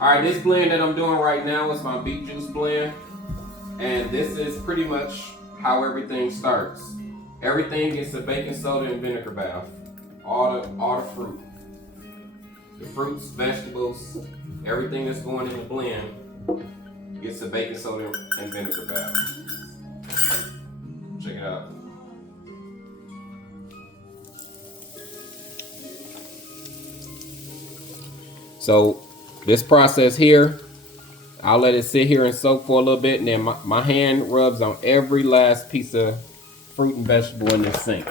All right, this blend that I'm doing right now is my beet juice blend. And this is pretty much how everything starts. Everything gets a baking soda and vinegar bath. All the fruit. The fruits, vegetables, everything that's going in the blend gets a baking soda and vinegar bath. Check it out. So this process here, I'll let it sit here and soak for a little bit, and then my hand rubs on every last piece of fruit and vegetable in the sink.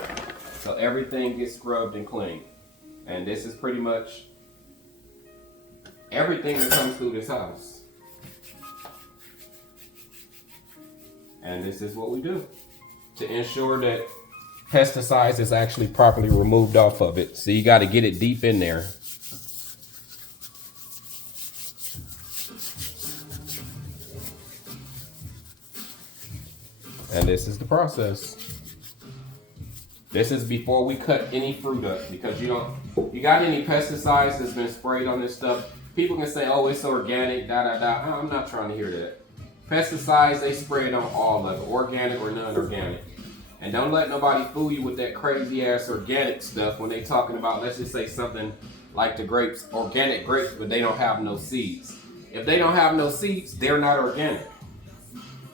So everything gets scrubbed and cleaned. And this is pretty much everything that comes through this house. And this is what we do to ensure that pesticides is actually properly removed off of it. So you got to get it deep in there. And this is the process. This is before we cut any fruit up, because you got any pesticides that's been sprayed on this stuff, people can say, oh, it's organic, I'm not trying to hear that. Pesticides, they spray it on all of it, organic or non-organic. And don't let nobody fool you with that crazy ass organic stuff when they talking about, let's just say something like the grapes, organic grapes, but they don't have no seeds. If they don't have no seeds, they're not organic.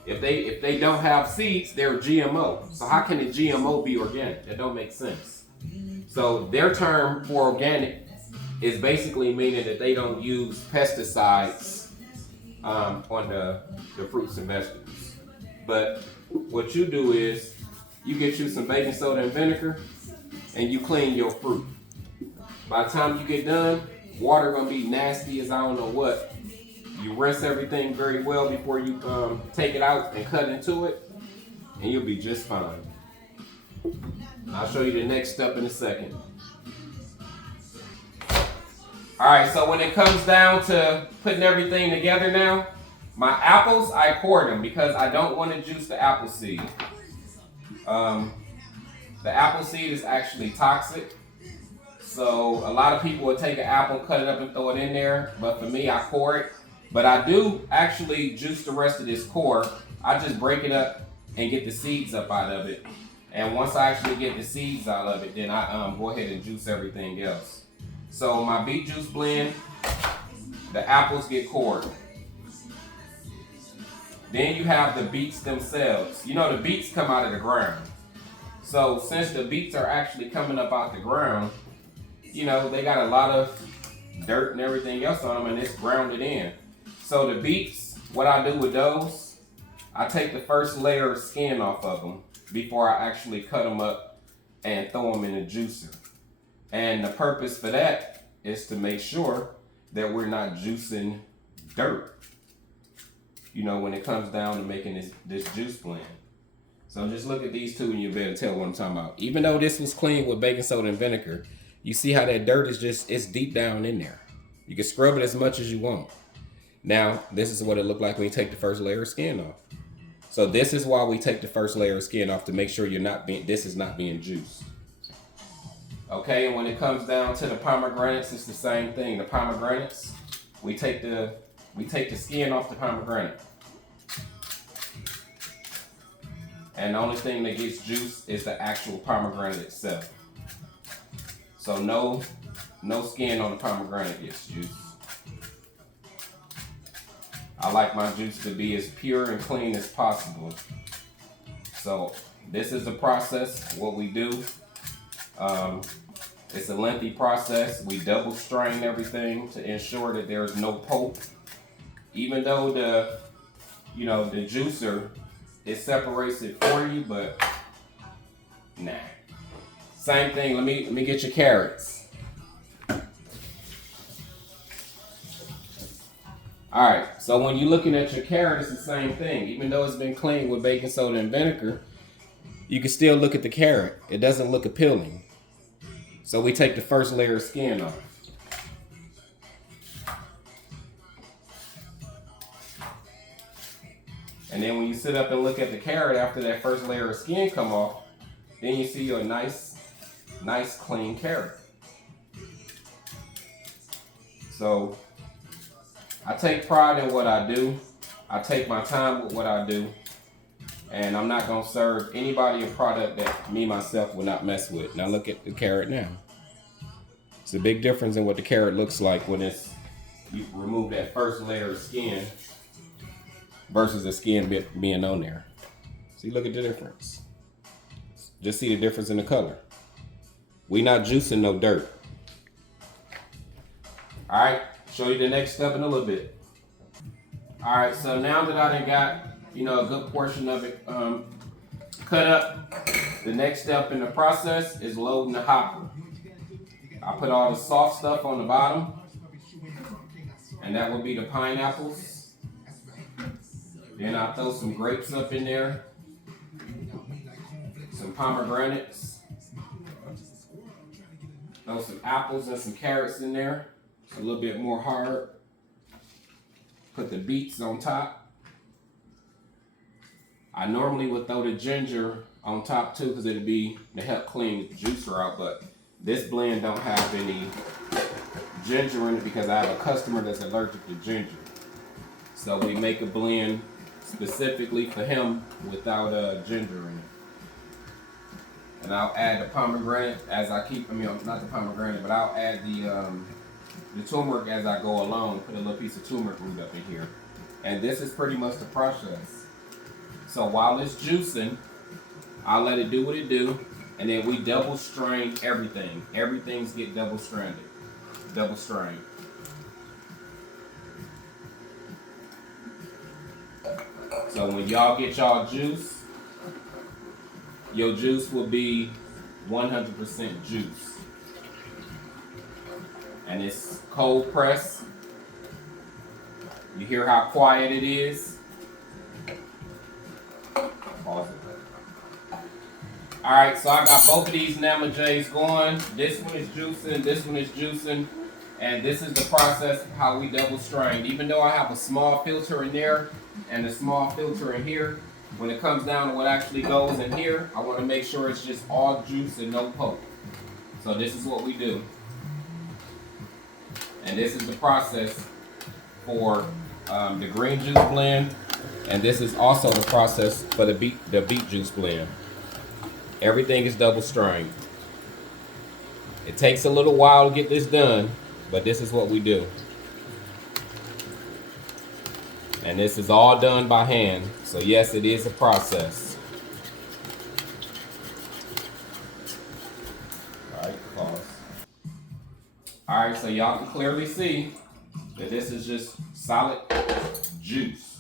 If they don't have seeds, they're GMO. So how can a GMO be organic? That don't make sense. So their term for organic is basically meaning that they don't use pesticides on the fruits and vegetables. But what you do is you get you some baking soda and vinegar and you clean your fruit. By the time you get done, water gonna be nasty as I don't know what. You rinse everything very well before you take it out and cut into it, and you'll be just fine. I'll show you the next step in a second. All right, so when it comes down to putting everything together now, my apples, I core them because I don't want to juice the apple seed. The apple seed is actually toxic. So a lot of people will take an apple, cut it up and throw it in there, but for me, I core it. But I do actually juice the rest of this core. I just break it up and get the seeds up out of it. And once I actually get the seeds out of it, then I go ahead and juice everything else. So my beet juice blend, the apples get cored. Then you have the beets themselves. You know, the beets come out of the ground. So since the beets are actually coming up out the ground, you know, they got a lot of dirt and everything else on them, and it's grounded in. So the beets, what I do with those, I take the first layer of skin off of them before I actually cut them up and throw them in a juicer. And the purpose for that is to make sure that we're not juicing dirt, you know, when it comes down to making this juice blend. So just look at these two and you'll be able to tell what I'm talking about. Even though this was cleaned with baking soda and vinegar, you see how that dirt is just, it's deep down in there. You can scrub it as much as you want. Now, this is what it looked like when you take the first layer of skin off. So this is why we take the first layer of skin off, to make sure this is not being juiced. Okay, and when it comes down to the pomegranates, it's the same thing. The pomegranates, we take the skin off the pomegranate. And the only thing that gets juiced is the actual pomegranate itself. So no skin on the pomegranate gets juiced. I like my juice to be as pure and clean as possible. So this is the process, what we do. It's a lengthy process. We double strain everything to ensure that there is no pulp. Even though the juicer, it separates it for you, but nah. Same thing, let me get your carrots. All right, so when you're looking at your carrot, it's the same thing. Even though it's been cleaned with baking soda and vinegar, you can still look at the carrot. It doesn't look appealing. So we take the first layer of skin off. And then when you sit up and look at the carrot after that first layer of skin come off, then you see a nice clean carrot. So I take pride in what I do. I take my time with what I do. And I'm not gonna serve anybody a product that me, myself, will not mess with. Now look at the carrot now. It's a big difference in what the carrot looks like when you remove that first layer of skin versus the skin being on there. See, look at the difference. Just see the difference in the color. We not juicing no dirt. All right, show you the next step in a little bit. All right, so now that I done got, a good portion of it cut up, the next step in the process is loading the hopper. I put all the soft stuff on the bottom, and that will be the pineapples. Then I throw some grapes up in there, some pomegranates, throw some apples and some carrots in there. It's a little bit more hard. Put the beets on top. I normally would throw the ginger on top too, because it'd be to help clean the juicer out, but this blend don't have any ginger in it because I have a customer that's allergic to ginger. So we make a blend specifically for him without ginger in it. And I'll add the pomegranate as I keep, not the pomegranate, but I'll add the turmeric as I go along. Put a little piece of turmeric root up in here. And this is pretty much the process. So while it's juicing, I'll let it do what it do. And then we double strain everything. Everything's get double strained. Double strain. So when y'all get y'all juice, your juice will be 100% juice. And it's cold press. You hear how quiet it is? Pause it. All right, so I got both of these Namajays going. This one is juicing, this one is juicing, and this is the process of how we double strain. Even though I have a small filter in there and a small filter in here, when it comes down to what actually goes in here, I want to make sure it's just all juice and no pulp. So this is what we do. And this is the process for the green juice blend, and this is also the process for the beet juice blend. Everything is double strained. It takes a little while to get this done, but this is what we do. And this is all done by hand. So yes, it is a process. All right, pause. All right, so y'all can clearly see that this is just solid juice.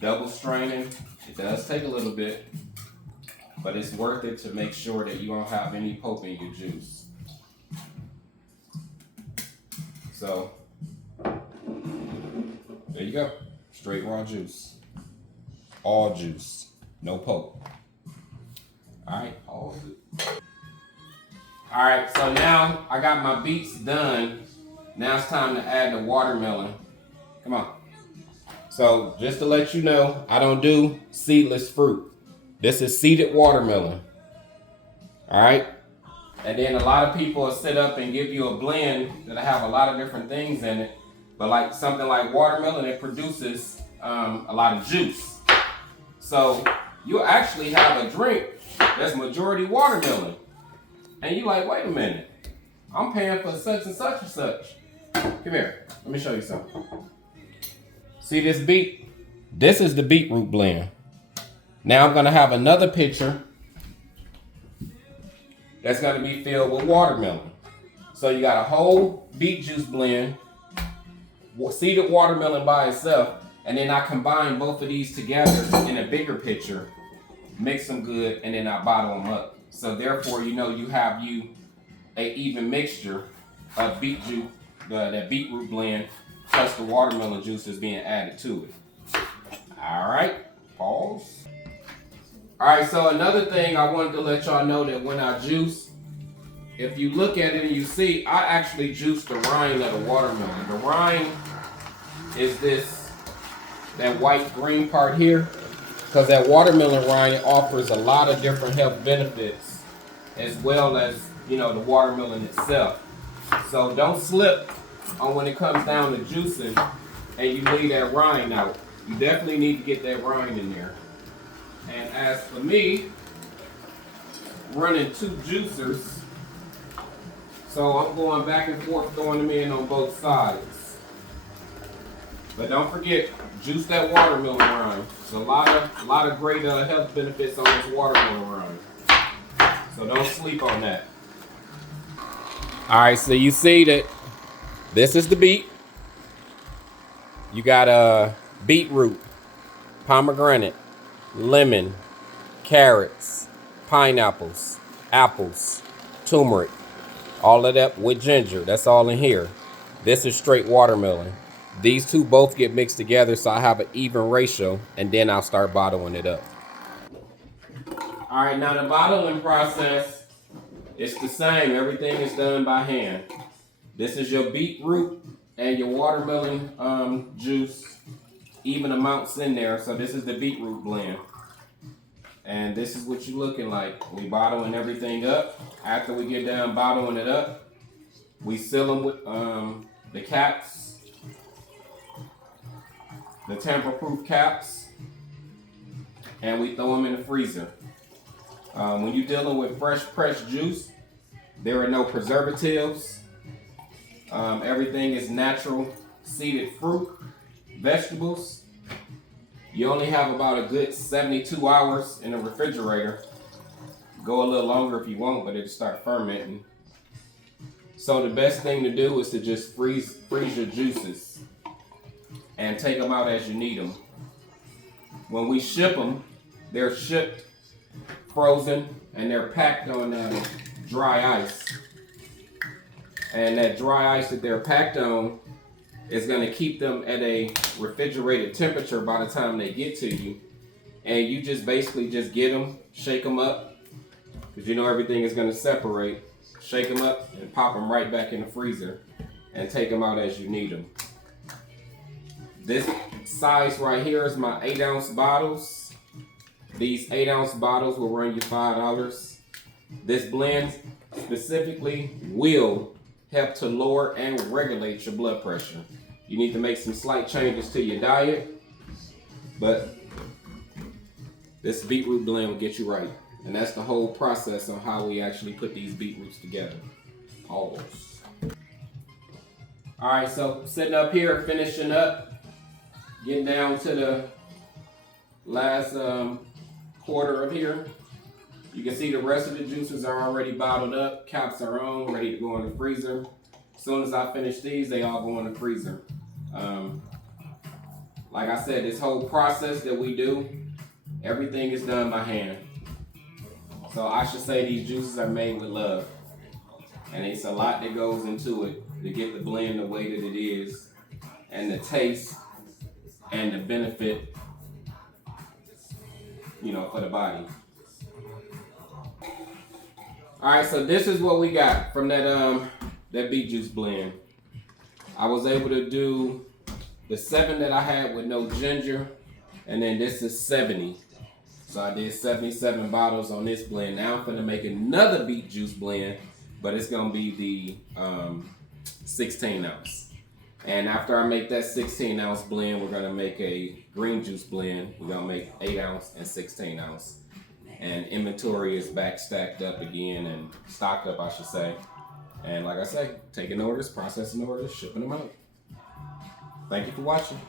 Double straining. It does take a little bit, but it's worth it to make sure that you don't have any pulp in your juice. So, there you go. Straight raw juice. All juice. No pulp. Alright, all good. Alright, so now I got my beets done. Now it's time to add the watermelon. Come on. So just to let you know, I don't do seedless fruit. This is seeded watermelon. All right. And then a lot of people will sit up and give you a blend that have a lot of different things in it. But like something like watermelon, it produces a lot of juice. So you actually have a drink that's majority watermelon. And you're like, wait a minute. I'm paying for such and such and such. Come here. Let me show you something. See this beet? This is the beetroot blend. Now I'm gonna have another pitcher that's gonna be filled with watermelon. So you got a whole beet juice blend, seeded watermelon by itself, and then I combine both of these together in a bigger pitcher, mix them good, and then I bottle them up. So therefore, you have a even mixture of beet juice, that beetroot blend, plus the watermelon juice is being added to it. All right, pause. All right, so another thing I wanted to let y'all know that when I juice, if you look at it and you see, I actually juice the rind of the watermelon. The rind is that white green part here, because that watermelon rind offers a lot of different health benefits, as well as, the watermelon itself. So don't slip on when it comes down to juicing and you leave that rind out. You definitely need to get that rind in there. And as for me, running 2 juicers, so I'm going back and forth throwing them in on both sides. But don't forget, juice that watermelon rind. There's a lot of great health benefits on this watermelon rind. So don't sleep on that. All right, so you see that this is the beet. You got beetroot, pomegranate, lemon, carrots, pineapples, apples, turmeric, all of that with ginger. That's all in here. This is straight watermelon. These two both get mixed together, so I have an even ratio, and then I'll start bottling it up. All right, now the bottling process, it's the same. Everything is done by hand. This is your beetroot and your watermelon juice, even amounts in there. So this is the beetroot blend. And this is what you're looking like. We bottling everything up. After we get done bottling it up, we seal them with the caps, the tamper-proof caps, and we throw them in the freezer. When you're dealing with fresh pressed juice, there are no preservatives. Everything is natural seeded fruit, vegetables. You only have about a good 72 hours in the refrigerator. Go a little longer if you want, but it'll start fermenting. So the best thing to do is to just freeze your juices and take them out as you need them. When we ship them, they're shipped frozen and they're packed on dry ice. And that dry ice that they're packed on is going to keep them at a refrigerated temperature by the time they get to you. And you just basically just get them, shake them up, because you know everything is going to separate. Shake them up and pop them right back in the freezer and take them out as you need them. This size right here is my 8-ounce bottles. These 8-ounce bottles will run you $5. This blend specifically will help to lower and regulate your blood pressure. You need to make some slight changes to your diet, but this beetroot blend will get you right. And that's the whole process on how we actually put these beetroots together. Pause. All right, so sitting up here, finishing up, getting down to the last quarter of here. You can see the rest of the juices are already bottled up. Caps are on, ready to go in the freezer. As soon as I finish these, they all go in the freezer. Like I said, this whole process that we do, everything is done by hand. So I should say these juices are made with love. And it's a lot that goes into it to get the blend the way that it is, and the taste and the benefit, you know, for the body. All right, so this is what we got from that beet juice blend. I was able to do the 7 that I had with no ginger, and then this is 70. So I did 77 bottles on this blend. Now I'm gonna make another beet juice blend, but it's gonna be the 16 ounce. And after I make that 16 ounce blend, we're gonna make a green juice blend. We're gonna make 8 ounce and 16 ounce. And inventory is back stacked up again, and stocked up, I should say. And like I say, taking orders, processing orders, shipping them out. Thank you for watching.